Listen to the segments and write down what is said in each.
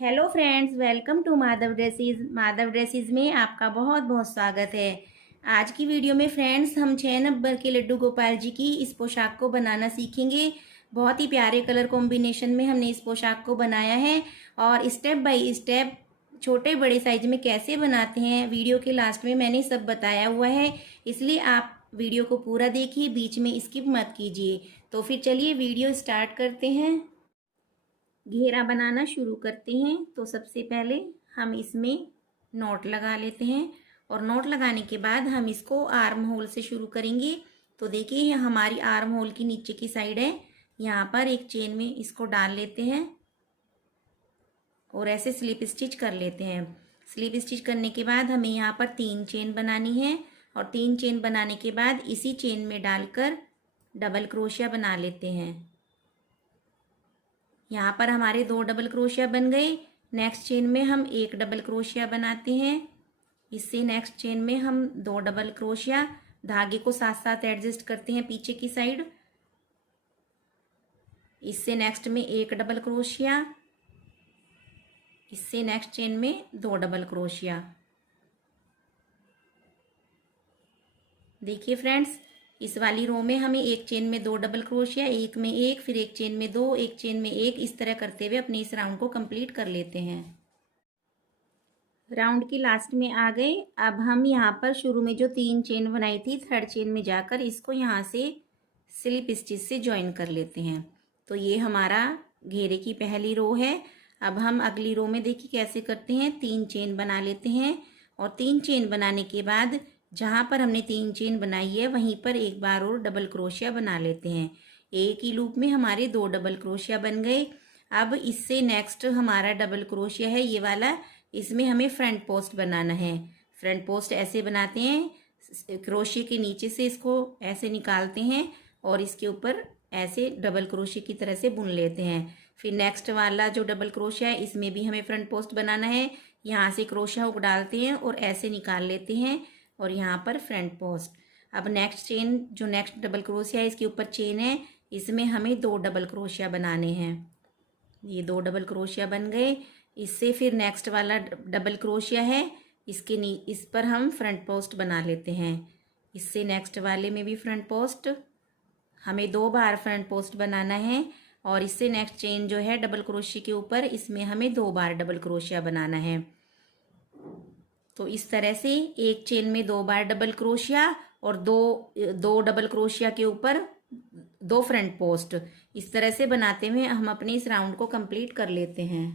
Hello friends, welcome to Madhav dresses में आपका बहुत बहुत स्वागत है। आज की वीडियो में फ्रेंड्स हम 6 नंबर के लड्डू गोपाल जी की इस पोशाक को बनाना सीखेंगे। बहुत ही प्यारे कलर कॉम्बिनेशन में हमने इस पोशाक को बनाया है और स्टेप बाय स्टेप छोटे बड़े साइज में कैसे बनाते हैं वीडियो के लास्ट में मैंने सब बताया हुआ है, इसलिए आप वीडियो को पूरा देखिए, बीच में स्किप मत कीजिए। तो फिर चलिए वीडियो स्टार्ट करते हैं। घेरा बनाना शुरू करते हैं। तो सबसे पहले हम इसमें नॉट लगा लेते हैं और नॉट लगाने के बाद हम इसको आर्म होल से शुरू करेंगे। तो देखिए ये हमारी आर्म होल की नीचे की साइड है, यहाँ पर एक चेन में इसको डाल लेते हैं और ऐसे स्लिप स्टिच कर लेते हैं। स्लिप स्टिच करने के बाद हमें यहाँ पर 3 चेन बनानी है और 3 चेन बनाने के बाद इसी चेन में डालकर डबल क्रोशिया बना लेते हैं। यहाँ पर हमारे 2 डबल क्रोशिया बन गए। नेक्स्ट चेन में हम 1 डबल क्रोशिया बनाते हैं। इससे नेक्स्ट चेन में हम 2 डबल क्रोशिया, धागे को साथ साथ एडजस्ट करते हैं पीछे की साइड। इससे नेक्स्ट में 1 डबल क्रोशिया, इससे नेक्स्ट चेन में 2 डबल क्रोशिया। देखिए फ्रेंड्स, इस वाली रो में हमें एक चेन में 2 डबल क्रोशिया, एक में 1, फिर एक चेन में 2, एक चेन में 1, इस तरह करते हुए अपने इस राउंड को कंप्लीट कर लेते हैं। राउंड की लास्ट में आ गए। अब हम यहाँ पर शुरू में जो 3 चेन बनाई थी, थर्ड चेन में जाकर इसको यहाँ से स्लिप स्टिच से ज्वाइन कर लेते हैं। तो ये हमारा घेरे की पहली रो है। अब हम अगली रो में देखिए कैसे करते हैं। 3 चेन बना लेते हैं और 3 चेन बनाने के बाद जहाँ पर हमने 3 चेन बनाई है वहीं पर एक बार और डबल क्रोशिया बना लेते हैं। एक ही लूप में हमारे 2 डबल क्रोशिया बन गए। अब इससे नेक्स्ट हमारा डबल क्रोशिया है ये वाला, इसमें हमें फ्रंट पोस्ट बनाना है। फ्रंट पोस्ट ऐसे बनाते हैं, क्रोशिया के नीचे से इसको ऐसे निकालते हैं और इसके ऊपर ऐसे डबल क्रोशिया की तरह से बुन लेते हैं। फिर नेक्स्ट वाला जो डबल क्रोशिया है इसमें भी हमें फ्रंट पोस्ट बनाना है। यहाँ से क्रोशिया हुक डालते हैं और ऐसे निकाल लेते हैं और यहाँ पर फ्रंट पोस्ट। अब नेक्स्ट चेन जो नेक्स्ट डबल क्रोशिया है इसके ऊपर चेन है, इसमें हमें 2 डबल क्रोशिया बनाने हैं। ये 2 डबल क्रोशिया बन गए। इससे फिर नेक्स्ट वाला डबल क्रोशिया है, इस पर हम फ्रंट पोस्ट बना लेते हैं। इससे नेक्स्ट वाले में भी फ्रंट पोस्ट, हमें 2 बार फ्रंट पोस्ट बनाना है। और इससे नेक्स्ट चेन जो है डबल क्रोशिया के ऊपर, इसमें हमें 2 बार डबल क्रोशिया बनाना है। तो इस तरह से एक चेन में 2 बार डबल क्रोशिया और दो डबल क्रोशिया के ऊपर 2 फ्रंट पोस्ट, इस तरह से बनाते हुए हम अपने इस राउंड को कंप्लीट कर लेते हैं।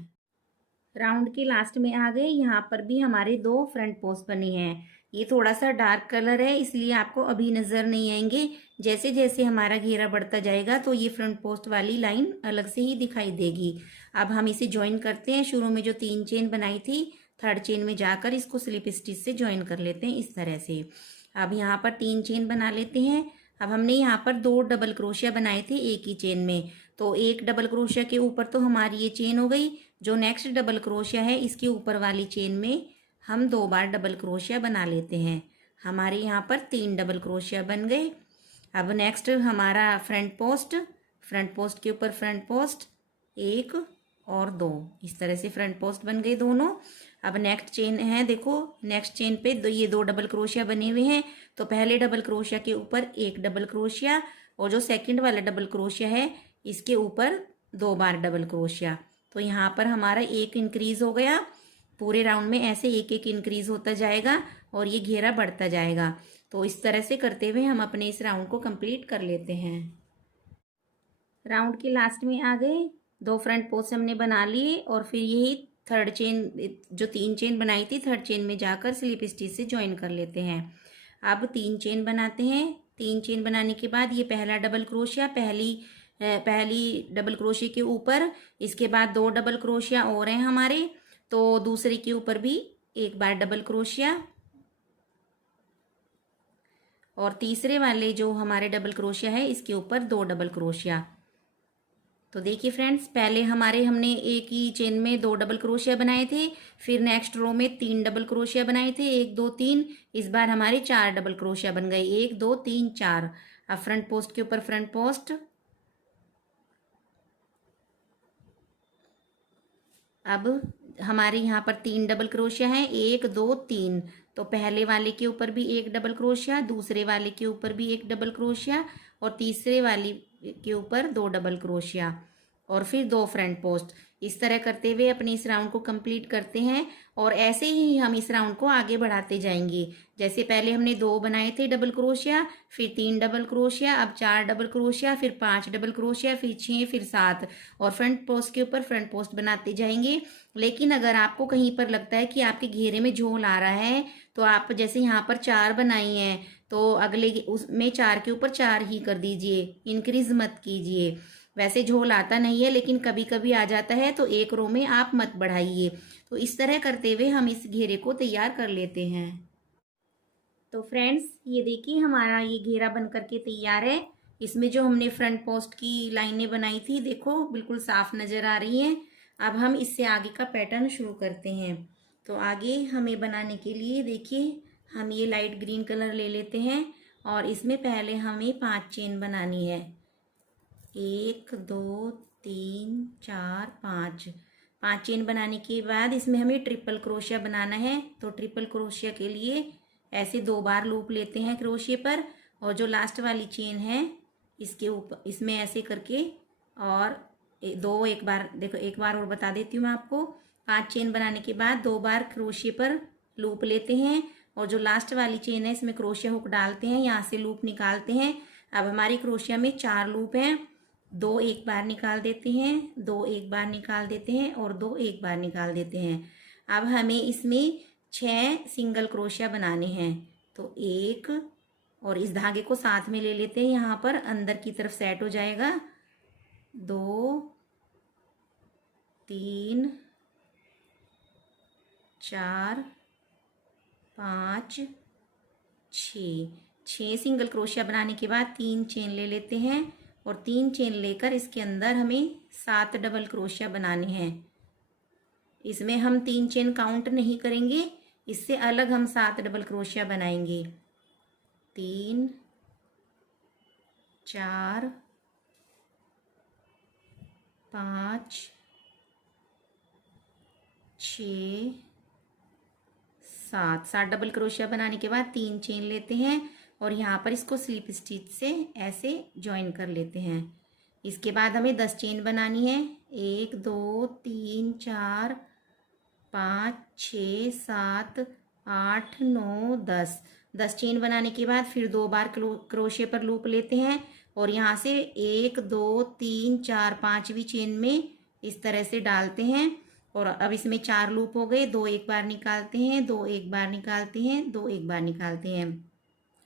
राउंड के लास्ट में आ गए। यहाँ पर भी हमारे 2 फ्रंट पोस्ट बने हैं। ये थोड़ा सा डार्क कलर है इसलिए आपको अभी नज़र नहीं आएंगे। जैसे जैसे हमारा घेरा बढ़ता जाएगा तो ये फ्रंट पोस्ट वाली लाइन अलग से ही दिखाई देगी। अब हम इसे ज्वाइन करते हैं। शुरू में जो 3 चेन बनाई थी, थर्ड चेन में जाकर इसको स्लिप स्टिच से ज्वाइन कर लेते हैं इस तरह से। अब यहाँ पर 3 चेन बना लेते हैं। अब हमने यहाँ पर 2 डबल क्रोशिया बनाए थे एक ही चेन में, तो एक डबल क्रोशिया के ऊपर तो हमारी ये चेन हो गई। जो नेक्स्ट डबल क्रोशिया है इसके ऊपर वाली चेन में हम 2 बार डबल क्रोशिया बना लेते हैं। हमारे यहाँ पर 3 डबल क्रोशिया बन गए। अब नेक्स्ट हमारा फ्रंट पोस्ट के ऊपर फ्रंट पोस्ट 1 और 2, इस तरह से फ्रंट पोस्ट बन गए दोनों। अब नेक्स्ट चेन है, देखो नेक्स्ट चेन पे ये 2 डबल क्रोशिया बने हुए हैं। तो पहले डबल क्रोशिया के ऊपर 1 डबल क्रोशिया और जो सेकंड वाला डबल क्रोशिया है इसके ऊपर 2 बार डबल क्रोशिया। तो यहाँ पर हमारा 1 इंक्रीज हो गया। पूरे राउंड में ऐसे एक एक इंक्रीज होता जाएगा और ये घेरा बढ़ता जाएगा। तो इस तरह से करते हुए हम अपने इस राउंड को कंप्लीट कर लेते हैं। राउंड के लास्ट में आ गए। 2 फ्रंट पोस्ट हमने बना लिए और फिर यही थर्ड चेन, जो 3 चेन बनाई थी, थर्ड चेन में जाकर स्लिप स्टिच से ज्वाइन कर लेते हैं। अब 3 चेन बनाते हैं। 3 चेन बनाने के बाद ये पहला डबल क्रोशिया, पहली डबल क्रोशिया के ऊपर, इसके बाद 2 डबल क्रोशिया और हैं हमारे, तो दूसरे के ऊपर भी 1 बार डबल क्रोशिया और तीसरे वाले जो हमारे डबल क्रोशिया है इसके ऊपर 2 डबल क्रोशिया। तो देखिए फ्रेंड्स, पहले हमने एक ही चेन में 2 डबल क्रोशिया बनाए थे, फिर नेक्स्ट रो में 3 डबल क्रोशिया बनाए थे, 1 2 3। इस बार हमारे 4 डबल क्रोशिया बन गए, 1 2 3 4। अब फ्रंट पोस्ट के ऊपर फ्रंट पोस्ट, अब हमारे यहाँ पर 3 डबल क्रोशिया है, 1 2 3। तो पहले वाले के ऊपर भी एक डबल क्रोशिया, दूसरे वाले के ऊपर भी एक डबल क्रोशिया और तीसरे वाली के ऊपर 2 डबल क्रोशिया और फिर 2 फ्रंट पोस्ट। इस तरह करते हुए अपने इस राउंड को कंप्लीट करते हैं और ऐसे ही हम इस राउंड को आगे बढ़ाते जाएंगे। जैसे पहले हमने 2 बनाए थे डबल क्रोशिया, फिर 3 डबल क्रोशिया, अब 4 डबल क्रोशिया, फिर 5 डबल क्रोशिया, फिर 6, फिर 7 और फ्रंट पोस्ट के ऊपर फ्रंट पोस्ट बनाते जाएंगे। लेकिन अगर आपको कहीं पर लगता है कि आपके घेरे में झोल आ रहा है तो आप जैसे यहाँ पर 4 बनाई हैं तो अगले उसमें 4 के ऊपर 4 ही कर दीजिए, इंक्रीज मत कीजिए। वैसे झोल आता नहीं है लेकिन कभी कभी आ जाता है तो एक रो में आप मत बढ़ाइए। तो इस तरह करते हुए हम इस घेरे को तैयार कर लेते हैं। तो फ्रेंड्स ये देखिए हमारा ये घेरा बन करके तैयार है। इसमें जो हमने फ्रंट पोस्ट की लाइनें बनाई थी देखो बिल्कुल साफ नजर आ रही हैं। अब हम इससे आगे का पैटर्न शुरू करते हैं। तो आगे हमें बनाने के लिए देखिए हम ये लाइट ग्रीन कलर ले लेते हैं और इसमें पहले हमें 5 चेन बनानी है। 1 2 3 4 5 चेन बनाने के बाद इसमें हमें ट्रिपल क्रोशिया बनाना है। तो ट्रिपल क्रोशिया के लिए ऐसे 2 बार लूप लेते हैं क्रोशिया पर और जो लास्ट वाली चेन है इसके ऊपर इसमें ऐसे करके और एक बार देखो, एक बार और बता देती हूँ मैं आपको। 5 चेन बनाने के बाद 2 बार क्रोशिया पर लूप लेते हैं और जो लास्ट वाली चेन है इसमें क्रोशिया हुक डालते हैं, यहाँ से लूप निकालते हैं। अब हमारी क्रोशिया में 4 लूप हैं, 2 एक बार निकाल देते हैं, 2 एक बार निकाल देते हैं और 2 एक बार निकाल देते हैं। अब हमें इसमें 6 सिंगल क्रोशिया बनाने हैं। तो 1 और इस धागे को साथ में ले लेते हैं, यहाँ पर अंदर की तरफ सेट हो जाएगा। 2 3 4 5 6 सिंगल क्रोशिया बनाने के बाद 3 चेन ले लेते हैं और 3 चेन लेकर इसके अंदर हमें 7 डबल क्रोशिया बनाने हैं। इसमें हम 3 चेन काउंट नहीं करेंगे, इससे अलग हम 7 डबल क्रोशिया बनाएंगे। 3 4 5 6 7 डबल क्रोशिया बनाने के बाद 3 चेन लेते हैं और यहाँ पर इसको स्लिप स्टिच से ऐसे ज्वाइन कर लेते हैं। इसके बाद हमें 10 चेन बनानी है। 1 2 3 4 5 6 7 8 9 10 चेन बनाने के बाद फिर 2 बार क्रोशे पर लूप लेते हैं और यहाँ से 1 2 3 4 5वीं चेन में इस तरह से डालते हैं। और अब इसमें 4 लूप हो गए, 2 एक बार निकालते हैं, 2 एक बार निकालते हैं, 2 एक बार निकालते हैं।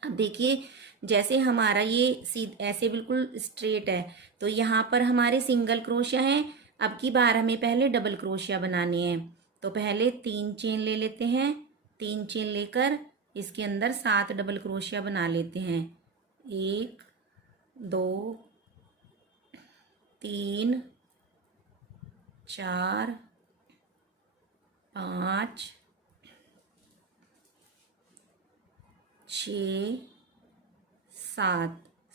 अब देखिए जैसे हमारा ये ऐसे बिल्कुल स्ट्रेट है तो यहाँ पर हमारे सिंगल क्रोशिया हैं। अब की बार हमें पहले डबल क्रोशिया बनाने हैं। तो पहले 3 चेन ले लेते हैं, 3 चेन लेकर इसके अंदर 7 डबल क्रोशिया बना लेते हैं। 1 2 3 4 5 6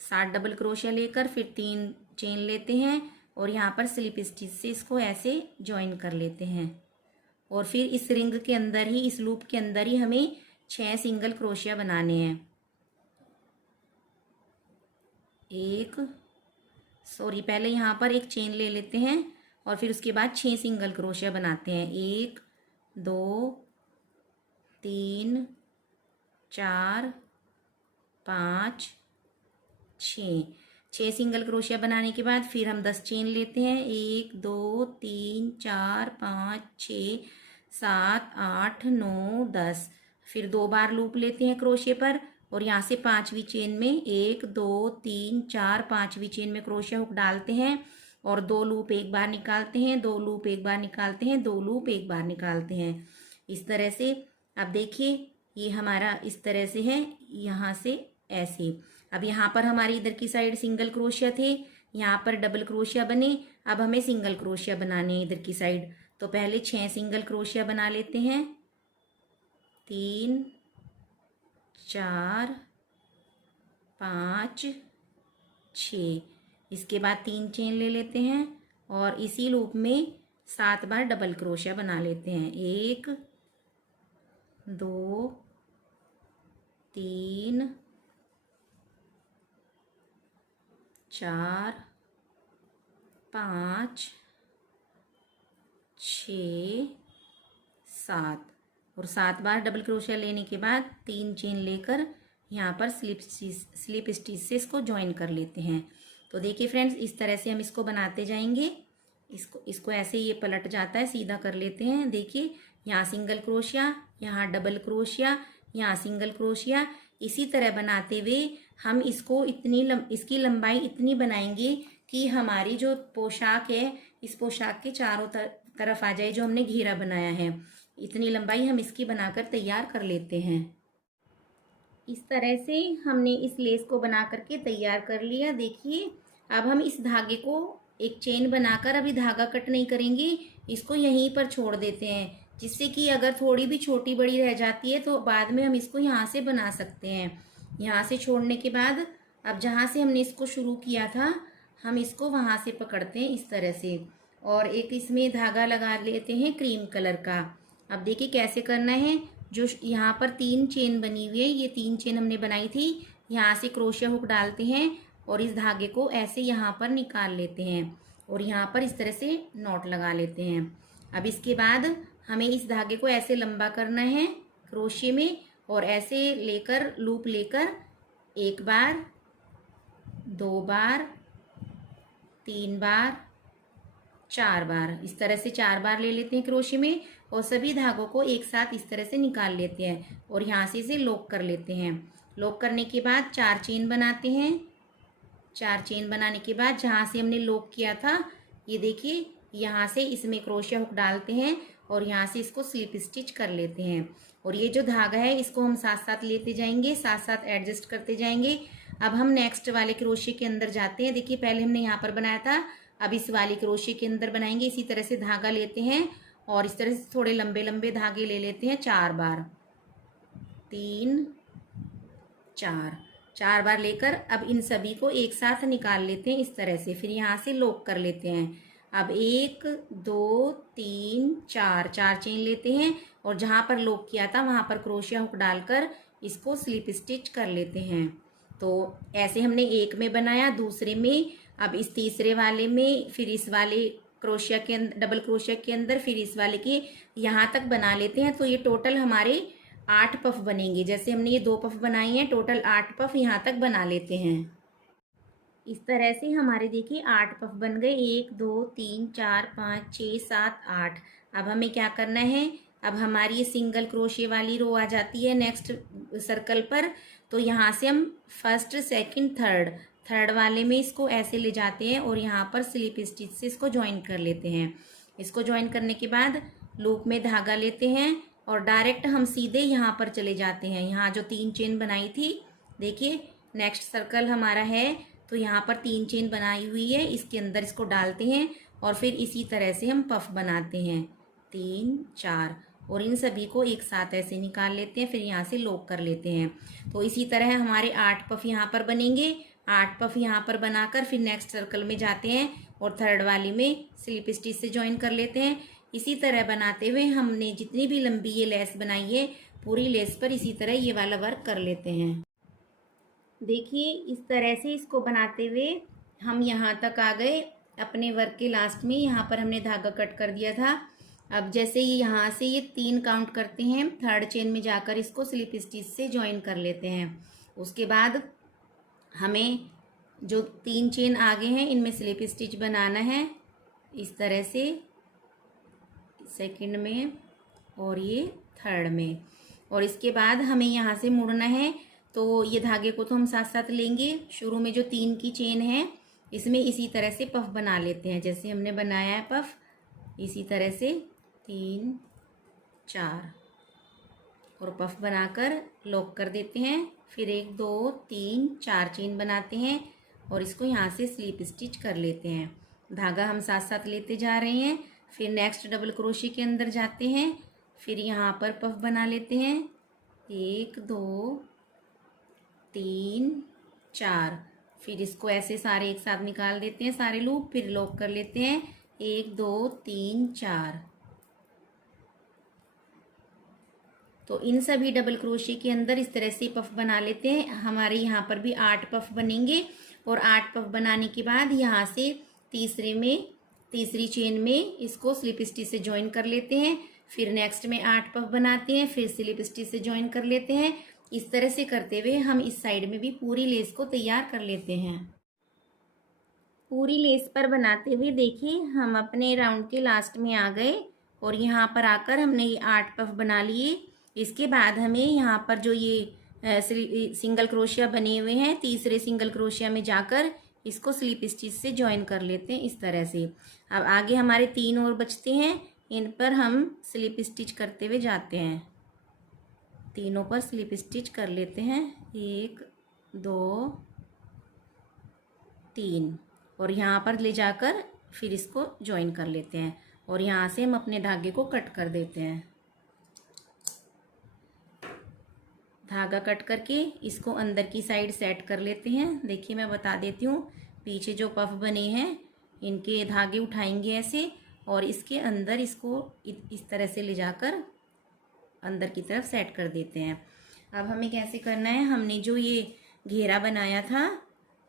7 डबल क्रोशिया लेकर फिर 3 चेन लेते हैं और यहाँ पर स्लिप स्टिच से इसको ऐसे ज्वाइन कर लेते हैं। और फिर इस रिंग के अंदर ही, इस लूप के अंदर ही हमें 6 सिंगल क्रोशिया बनाने हैं। पहले यहाँ पर एक चेन ले लेते हैं और फिर उसके बाद 6 सिंगल क्रोशिया बनाते हैं। 1 2 3 4 5 6 सिंगल क्रोशिया बनाने के बाद फिर हम 10 चेन लेते हैं। 1 2 3 4 5 6 7 8 9 10 फिर 2 बार लूप लेते हैं क्रोशिया पर और यहाँ से 5वीं चेन में 1 2 3 4 5वीं चेन में क्रोशिया हुक डालते हैं और 2 लूप एक बार निकालते हैं, 2 लूप एक बार निकालते हैं, 2 लूप एक बार निकालते हैं। इस तरह से अब देखिए ये हमारा इस तरह से है, यहाँ से ऐसे। अब यहाँ पर हमारी इधर की साइड सिंगल क्रोशिया थे, यहाँ पर डबल क्रोशिया बने। अब हमें सिंगल क्रोशिया बनाने हैं इधर की साइड। तो पहले 6 सिंगल क्रोशिया बना लेते हैं। 3 4 5 6 इसके बाद 3 चेन ले लेते हैं और इसी लूप में 7 बार डबल क्रोशिया बना लेते हैं। 1 2 3 4 5 6 7 और 7 बार डबल क्रोशिया लेने के बाद 3 चेन लेकर यहाँ पर स्लिप स्टिच से इसको ज्वाइन कर लेते हैं। तो देखिए फ्रेंड्स, इस तरह से हम इसको बनाते जाएंगे। इसको ऐसे ये पलट जाता है, सीधा कर लेते हैं। देखिए यहाँ सिंगल क्रोशिया, यहाँ डबल क्रोशिया, यहाँ सिंगल क्रोशिया। इसी तरह बनाते हुए हम इसको इसकी लंबाई इतनी बनाएंगे कि हमारी जो पोशाक है, इस पोशाक के चारों तरफ आ जाए जो हमने घेरा बनाया है। इतनी लंबाई हम इसकी बनाकर तैयार कर लेते हैं। इस तरह से हमने इस लेस को बना करके तैयार कर लिया। देखिए अब हम इस धागे को एक चेन बनाकर, अभी धागा कट नहीं करेंगे, इसको यहीं पर छोड़ देते हैं, जिससे कि अगर थोड़ी भी छोटी बड़ी रह जाती है तो बाद में हम इसको यहाँ से बना सकते हैं। यहाँ से छोड़ने के बाद अब जहाँ से हमने इसको शुरू किया था, हम इसको वहाँ से पकड़ते हैं इस तरह से, और एक इसमें धागा लगा लेते हैं क्रीम कलर का। अब देखिए कैसे करना है। जो यहाँ पर 3 चेन बनी हुई है, ये 3 चेन हमने बनाई थी, यहाँ से क्रोशिया हुक डालते हैं और इस धागे को ऐसे यहाँ पर निकाल लेते हैं और यहाँ पर इस तरह से नॉट लगा लेते हैं। अब इसके बाद हमें इस धागे को ऐसे लंबा करना है क्रोशिया में, और ऐसे लेकर लूप लेकर 1 बार 2 बार 3 बार 4 बार, इस तरह से 4 बार ले लेते हैं क्रोशिया में, और सभी धागों को एक साथ इस तरह से निकाल लेते हैं और यहाँ से इसे लॉक कर लेते हैं। लॉक करने के बाद 4 चेन बनाते हैं। 4 चेन बनाने के बाद जहाँ से हमने लॉक किया था, ये देखिए यहाँ से इसमें क्रोशिया हुक डालते हैं और यहाँ से इसको स्लिप स्टिच कर लेते हैं। और ये जो धागा है इसको हम साथ साथ लेते जाएंगे, साथ साथ एडजस्ट करते जाएंगे। अब हम नेक्स्ट वाले क्रोशिया के अंदर जाते हैं। देखिए पहले हमने यहाँ पर बनाया था, अब इस वाली क्रोशिया के अंदर बनाएंगे। इसी तरह से धागा लेते हैं और इस तरह से थोड़े लंबे लंबे धागे ले लेते हैं। 4 बार 3 4 बार लेकर अब इन सभी को एक साथ निकाल लेते हैं इस तरह से, फिर यहाँ से लॉक कर लेते हैं। अब 1 2 3 4 चेन लेते हैं और जहाँ पर लॉक किया था वहाँ पर क्रोशिया हुक डालकर इसको स्लिप स्टिच कर लेते हैं। तो ऐसे हमने एक में बनाया, दूसरे में, अब इस तीसरे वाले में, फिर इस वाले क्रोशिया के अंदर, डबल क्रोशिया के अंदर, फिर इस वाले के यहाँ तक बना लेते हैं। तो ये टोटल हमारे 8 पफ बनेंगे। जैसे हमने ये 2 पफ बनाई हैं, टोटल 8 पफ यहाँ तक बना लेते हैं। इस तरह से हमारे देखिए 8 पफ बन गए। 1 2 3 4 5 6 7 8। अब हमें क्या करना है, अब हमारी ये सिंगल क्रोशिया वाली रो आ जाती है नेक्स्ट सर्कल पर। तो यहाँ से हम फर्स्ट सेकंड थर्ड वाले में इसको ऐसे ले जाते हैं और यहाँ पर स्लिप स्टिच से इसको ज्वाइन कर लेते हैं। इसको ज्वाइन करने के बाद लूप में धागा लेते हैं और डायरेक्ट हम सीधे यहाँ पर चले जाते हैं। यहाँ जो 3 चेन बनाई थी, देखिए नेक्स्ट सर्कल हमारा है, तो यहाँ पर 3 चेन बनाई हुई है, इसके अंदर इसको डालते हैं और फिर इसी तरह से हम पफ बनाते हैं 3 4, और इन सभी को एक साथ ऐसे निकाल लेते हैं, फिर यहाँ से लॉक कर लेते हैं। तो इसी तरह हमारे 8 पफ यहाँ पर बनेंगे। 8 पफ यहाँ पर बनाकर फिर नेक्स्ट सर्कल में जाते हैं और थर्ड वाली में स्लिप स्टिच से ज्वाइन कर लेते हैं। इसी तरह बनाते हुए हमने जितनी भी लंबी ये लेस बनाई है, पूरी लेस पर इसी तरह ये वाला वर्क कर लेते हैं। देखिए इस तरह से इसको बनाते हुए हम यहाँ तक आ गए अपने वर्क के लास्ट में। यहाँ पर हमने धागा कट कर दिया था। अब जैसे ये यहाँ से ये 3 काउंट करते हैं, थर्ड चेन में जाकर इसको स्लिप स्टिच से ज्वाइन कर लेते हैं। उसके बाद हमें जो 3 चेन आगे हैं इनमें स्लिप स्टिच बनाना है इस तरह से, सेकंड में और ये थर्ड में। और इसके बाद हमें यहाँ से मुड़ना है, तो ये धागे को तो हम साथ साथ लेंगे। शुरू में जो 3 की चेन है इसमें इसी तरह से पफ बना लेते हैं, जैसे हमने बनाया है पफ, इसी तरह से 3 4 और पफ बनाकर लॉक कर देते हैं। फिर 1 2 3 4 चेन बनाते हैं और इसको यहाँ से स्लिप स्टिच कर लेते हैं। धागा हम साथ साथ लेते जा रहे हैं। फिर नेक्स्ट डबल क्रोशिया के अंदर जाते हैं, फिर यहाँ पर पफ बना लेते हैं 1 2 3 4, फिर इसको ऐसे सारे एक साथ निकाल देते हैं सारे लूप, फिर लॉक कर लेते हैं। 1 2 3 4। तो इन सभी डबल क्रोशे के अंदर इस तरह से पफ बना लेते हैं। हमारे यहाँ पर भी 8 पफ बनेंगे और 8 पफ बनाने के बाद यहाँ से तीसरी चेन में इसको स्लिप स्टिच से ज्वाइन कर लेते हैं। फिर नेक्स्ट में 8 पफ बनाते हैं, फिर स्लिप स्टिच से ज्वाइन कर लेते हैं। इस तरह से करते हुए हम इस साइड में भी पूरी लेस को तैयार कर लेते हैं। पूरी लेस पर बनाते हुए देखिए हम अपने राउंड के लास्ट में आ गए और यहाँ पर आकर हमने ये 8 पफ बना लिए। इसके बाद हमें यहाँ पर जो ये सिंगल क्रोशिया बने हुए हैं, तीसरे सिंगल क्रोशिया में जाकर इसको स्लिप स्टिच से ज्वाइन कर लेते हैं इस तरह से। अब आगे हमारे 3 और बचते हैं, इन पर हम स्लिप स्टिच करते हुए जाते हैं। तीनों पर स्लिप स्टिच कर लेते हैं, 1 2 3 और यहाँ पर ले जाकर फिर इसको ज्वाइन कर लेते हैं और यहाँ से हम अपने धागे को कट कर देते हैं। धागा कट करके इसको अंदर की साइड सेट कर लेते हैं। देखिए मैं बता देती हूँ, पीछे जो पफ बने हैं इनके धागे उठाएंगे ऐसे और इसके अंदर इसको इस तरह से ले जाकर अंदर की तरफ सेट कर देते हैं। अब हमें कैसे करना है, हमने जो ये घेरा बनाया था,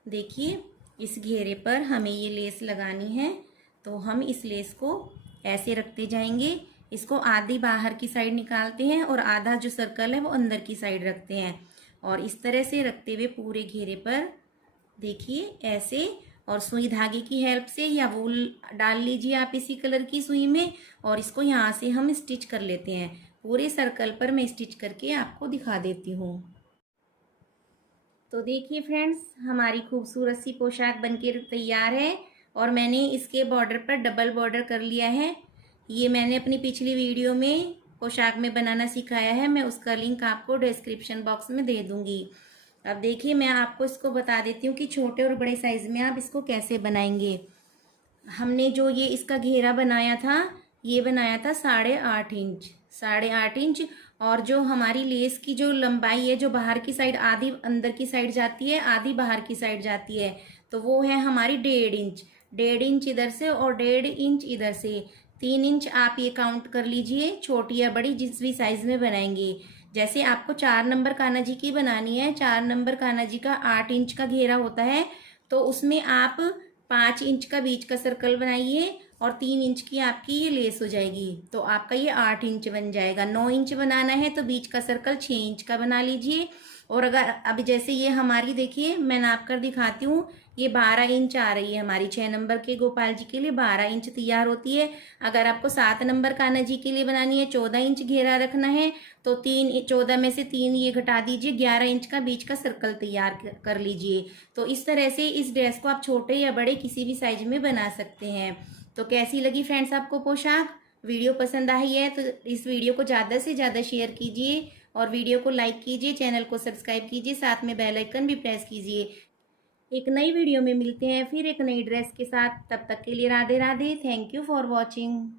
देखिए इस घेरे पर हमें ये लेस लगानी है। तो हम इस लेस को ऐसे रखते जाएंगे, इसको आधी बाहर की साइड निकालते हैं और आधा जो सर्कल है वो अंदर की साइड रखते हैं और इस तरह से रखते हुए पूरे घेरे पर देखिए ऐसे, और सुई धागे की हेल्प से या वूल डाल लीजिए आप इसी कलर की सुई में और इसको यहाँ से हम स्टिच कर लेते हैं। पूरे सर्कल पर मैं स्टिच करके आपको दिखा देती हूँ। तो देखिए फ्रेंड्स, हमारी खूबसूरत सी पोशाक बनके तैयार है और मैंने इसके बॉर्डर पर डबल बॉर्डर कर लिया है। ये मैंने अपनी पिछली वीडियो में पोशाक में बनाना सिखाया है, मैं उसका लिंक आपको डिस्क्रिप्शन बॉक्स में दे दूँगी। अब देखिए मैं आपको इसको बता देती हूँ कि छोटे और बड़े साइज़ में आप इसको कैसे बनाएंगे। हमने जो ये इसका घेरा बनाया था, ये बनाया था 8.5 इंच और जो हमारी लेस की जो लंबाई है, जो बाहर की साइड आधी अंदर की साइड जाती है, आधी बाहर की साइड जाती है, तो वो है हमारी 1.5 इंच इधर से और 1.5 इंच इधर से। 3 इंच आप ये काउंट कर लीजिए, छोटी या बड़ी जिस भी साइज में बनाएंगे। जैसे आपको 4 नंबर कान्हा जी की बनानी है, 4 नंबर कान्हा जी का 8 इंच का घेरा होता है, तो उसमें आप 5 इंच का बीच का सर्कल बनाइए और 3 इंच की आपकी ये लेस हो जाएगी, तो आपका ये 8 इंच बन जाएगा। 9 इंच बनाना है तो बीच का सर्कल 6 इंच का बना लीजिए। और अगर अभी जैसे ये हमारी देखिए मैं नाप कर दिखाती हूँ, ये 12 इंच आ रही है हमारी 6 नंबर के गोपाल जी के लिए 12 इंच तैयार होती है। अगर आपको 7 नंबर कान्हा जी के लिए बनानी है, 14 इंच घेरा रखना है, तो 14 में से 3 ये घटा दीजिए, 11 इंच का बीच का सर्कल तैयार कर लीजिए। तो इस तरह से इस ड्रेस को आप छोटे या बड़े किसी भी साइज में बना सकते हैं। तो कैसी लगी फ्रेंड्स आपको पोशाक? वीडियो पसंद आई है तो इस वीडियो को ज़्यादा से ज़्यादा शेयर कीजिए और वीडियो को लाइक कीजिए, चैनल को सब्सक्राइब कीजिए, साथ में बेल आइकन भी प्रेस कीजिए। एक नई वीडियो में मिलते हैं फिर एक नई ड्रेस के साथ, तब तक के लिए Radhe Radhe. Thank you for watching.